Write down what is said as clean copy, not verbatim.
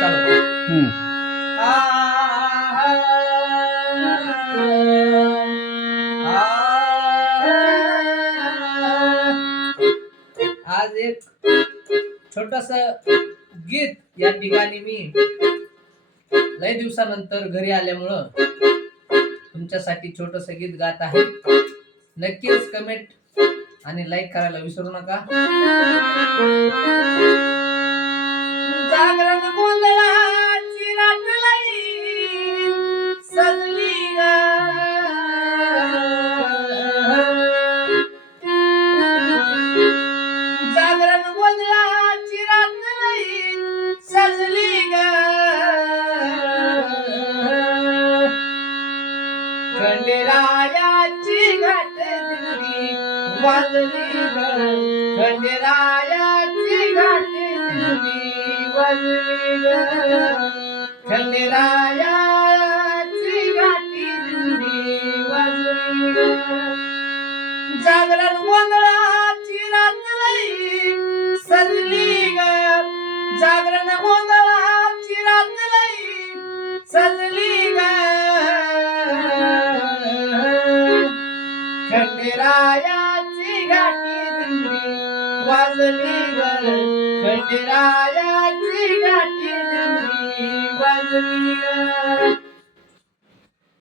चालू. आज एक छोटस गीत या ठिकाणी मी लय दिवसानंतर घरी आल्यामुळं तुमच्यासाठी छोटस गीत गात आहे. नक्कीच कमेंट आणि लाईक करायला विसरू नका. जागरण गोंधळाची रात लई सजली ग, जागरण गोंधळाची रात लई सजली ग, खंडेरायाची घाट दिंडी वाजली ग, खंडेरायाची घाट दिंडी वाजली ग, खंडेरायाची घाटी दिंडी वाजली ग. जागरण गोंधळाची रात लई सजली ग, जागरण गोंधळाची रात लई सजली ग, खंडेरायाची घाटी दिंडी वाजली ग, खंडेरायाची घाटी दिंडी वाजली ग.